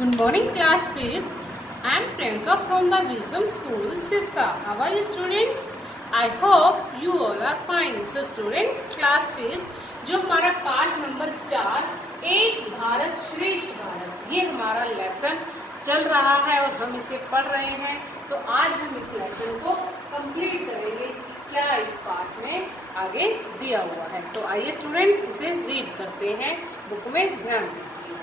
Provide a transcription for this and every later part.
Good morning, class 5th. I am Priyanka from the Wisdom School, Sirsa. How are you, students? I hope you all are fine. So, students, class 5th जो हमारा part number 4 एक भारत श्रेष्ठ भारत, ये हमारा lesson चल रहा है और हम इसे पढ़ रहे हैं। तो आज हम इस लेसन को कंप्लीट करेंगे कि क्या इस पार्ट में आगे दिया हुआ है। तो आइए स्टूडेंट्स इसे रीड करते हैं, बुक में ध्यान दीजिए।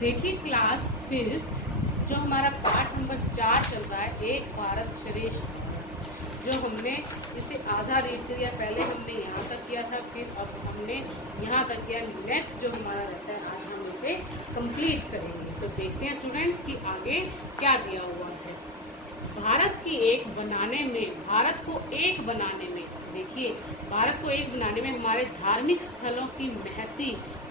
देखिए क्लास 5th जो हमारा पार्ट नंबर 4 चल रहा है, एक भारत श्रेष्ठ भारत, जो हमने इसे आधा रीड किया। पहले हमने यहाँ तक किया था, फिर अब हमने यहाँ तक किया। नेक्स्ट जो हमारा रहता है, आज हम इसे कंप्लीट करेंगे। तो देखते हैं स्टूडेंट्स कि आगे क्या दिया हुआ है। भारत को एक बनाने में देखिए, भारत को एक बनाने में हमारे धार्मिक स्थलों की महती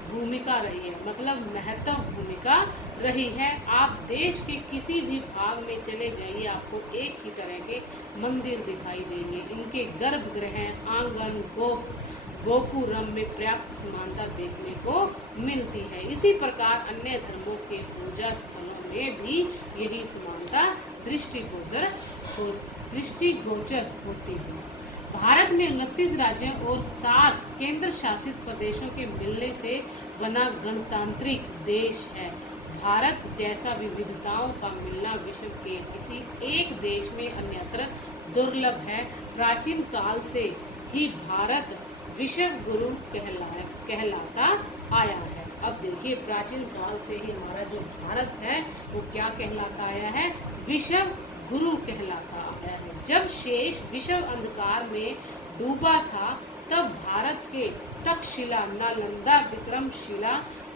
भूमिका रही है, मतलब महत्व भूमिका रही है। आप देश के किसी भी भाग में चले जाइए, आपको एक ही तरह के मंदिर दिखाई देंगे। इनके गर्भगृह, आंगन, गोपुरम में पर्याप्त समानता देखने को मिलती है। इसी प्रकार अन्य धर्मों के पूजा स्थलों में भी यही समानता दृष्टिगोचर होती है। भारत में 29 राज्यों और 7 केंद्र शासित प्रदेशों के मिलने से बना गणतांत्रिक देश है। भारत जैसा विविधताओं का मिलना विश्व के किसी एक देश में अन्यत्र दुर्लभ है। प्राचीन काल से ही भारत विश्व गुरु कहलाता आया है। अब देखिए, प्राचीन काल से ही हमारा जो भारत है वो क्या कहलाता आया है? विश्व गुरु कहलाता आया है। जब शेष विश्व अंधकार में डूबा था, तब भारत के तक्षशिला, नालंदा, विक्रमशिला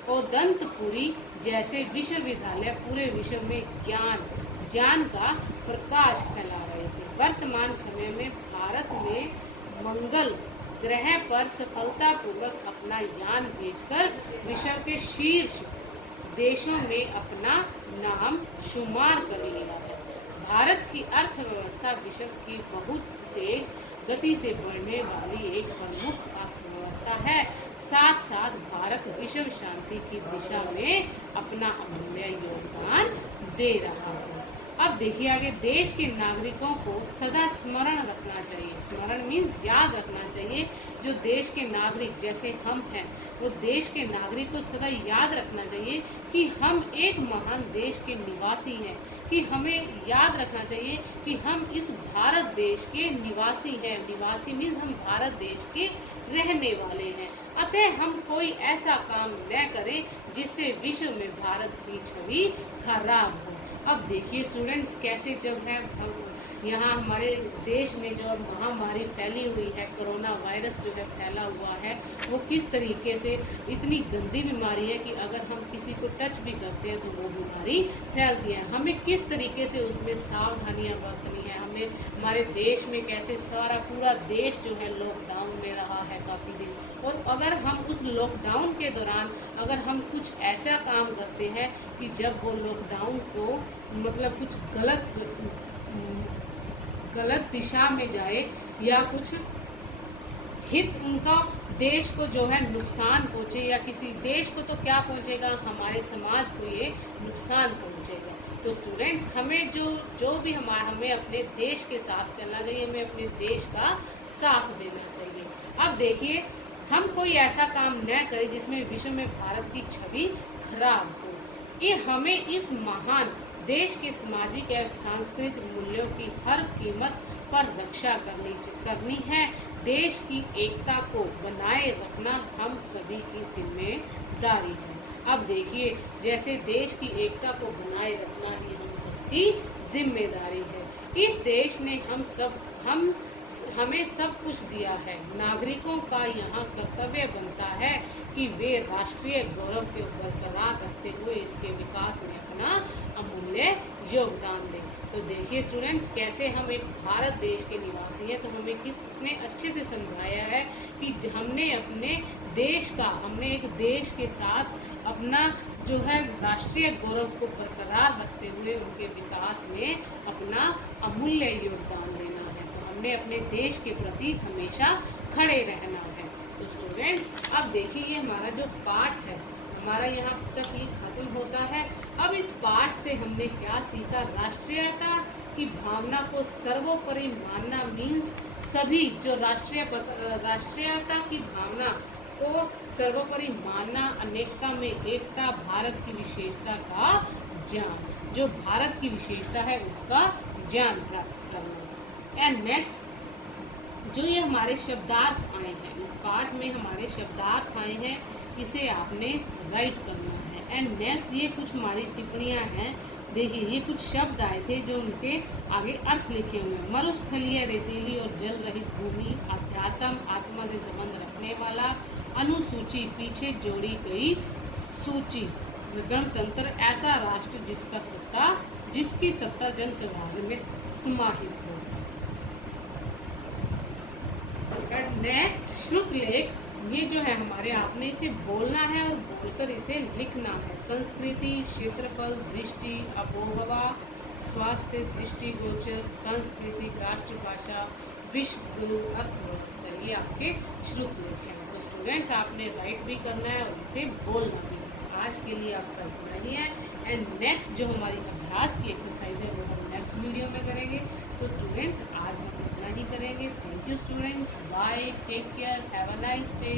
और दंतपुरी जैसे विश्वविद्यालय पूरे विश्व में ज्ञान का प्रकाश फैला रहे थे। वर्तमान समय में भारत में मंगल ग्रह पर सफलतापूर्वक अपना यान भेजकर विश्व के शीर्ष देशों में अपना नाम शुमार कर लिया है। भारत की अर्थव्यवस्था विश्व की बहुत तेज गति से बढ़ने वाली एक प्रमुख अर्थव्यवस्था है। साथ साथ भारत विश्व शांति की दिशा में अपना अमूल्य योगदान दे रहा है। अब देखिए आगे, देश के नागरिकों को सदा स्मरण रखना चाहिए। स्मरण मीन्स याद रखना चाहिए। जो देश के नागरिक जैसे हम हैं, वो देश के नागरिक को सदा याद रखना चाहिए कि हम एक महान देश के निवासी हैं, कि हमें याद रखना चाहिए कि हम इस भारत देश के निवासी हैं। निवासी मीन्स हम भारत देश के रहने वाले हैं। अतः हम कोई ऐसा काम न करें जिससे विश्व में भारत की छवि खराब हो। अब देखिए स्टूडेंट्स, कैसे जब है यहाँ हमारे देश में जो महामारी फैली हुई है, कोरोना वायरस जो है फैला हुआ है, वो किस तरीके से इतनी गंदी बीमारी है कि अगर हम किसी को टच भी करते हैं तो वो बीमारी फैलती है। हमें किस तरीके से उसमें सावधानियाँ बरतनी है। हमें हमारे देश में कैसे पूरा देश जो है लॉकडाउन में रहा है काफ़ी दिन, और अगर हम उस लॉकडाउन के दौरान अगर हम कुछ ऐसा काम करते हैं कि जब वो लॉकडाउन को मतलब कुछ गलत दिशा में जाए या कुछ हित उनका देश को जो है नुकसान पहुँचे, या किसी देश को तो क्या पहुँचेगा, हमारे समाज को ये नुकसान पहुँचेगा। तो स्टूडेंट्स, हमें जो भी हमें अपने देश के साथ चलना चाहिए, हमें अपने देश का साथ देना चाहिए। अब देखिए, हम कोई ऐसा काम न करें जिसमें विश्व में भारत की छवि खराब हो। ये हमें इस महान देश के सामाजिक एवं सांस्कृतिक मूल्यों की हर कीमत पर रक्षा करनी है। देश की एकता को बनाए रखना हम सभी की जिम्मेदारी है। अब देखिए, जैसे देश की एकता को बनाए रखना ही हम सबकी जिम्मेदारी है। इस देश ने हमें सब कुछ दिया है। नागरिकों का यहाँ कर्तव्य बनता है कि वे राष्ट्रीय गौरव को बरकरार रखते हुए इसके विकास में अपना अमूल्य योगदान दें। तो देखिए स्टूडेंट्स, कैसे हम एक भारत देश के निवासी हैं, तो हमें कितने अच्छे से समझाया है कि हमने एक देश के साथ अपना जो है राष्ट्रीय गौरव को बरकरार रखते हुए उनके विकास में अपना अमूल्य योगदान देना है। तो हमने अपने देश के प्रति हमेशा खड़े रहना है। तो स्टूडेंट्स अब देखिए ये हमारा जो पाठ है हमारा यहाँ तक ये खत्म होता है। अब इस पाठ से हमने क्या सीखा, राष्ट्रीयता की भावना को सर्वोपरि मानना मीन्स सभी जो राष्ट्रीयता की भावना को सर्वोपरि मानना, अनेकता में एकता, भारत की विशेषता का ज्ञान, जो भारत की विशेषता है उसका ज्ञान प्राप्त करना। एंड नेक्स्ट जो ये हमारे शब्दार्थ आए हैं, इस पाठ में हमारे शब्दार्थ आए हैं, इसे आपने राइट करना है। एंड नेक्स्ट ये कुछ हमारी टिप्पणियां हैं, देखिए ये कुछ शब्द आए थे जो उनके आगे अर्थ लिखे हुए हैं। मरुस्थलीय, रेतीली और जल रहित भूमि, अध्यात्म, आत्मा से संबंध रखने वाला, अनुसूची, पीछे जोड़ी गई सूची, गणतंत्र, ऐसा राष्ट्र जिसकी सत्ता जनसाधारण में समाहित हो। नेक्स्ट श्रुतलेख, ये जो है हमारे आपने इसे बोलना है और बोलकर इसे लिखना है। संस्कृति, क्षेत्रफल, दृष्टि, आबोहवा, स्वास्थ्य, दृष्टिगोचर, सांस्कृतिक, राष्ट्रभाषा, विश्व गुरु, अर्थव्यवस्था, ये आपके श्रुतलेख हैं। तो स्टूडेंट्स आपने राइट भी करना है और इसे बोलना भी है। आज के लिए आपका इतना ही है। एंड नेक्स्ट जो हमारी अभ्यास की एक्सरसाइज है वो हम नेक्स्ट वीडियो में करेंगे। सो स्टूडेंट्स आज हम इतना ही करेंगे। Thank you students, bye, take care, have a nice day.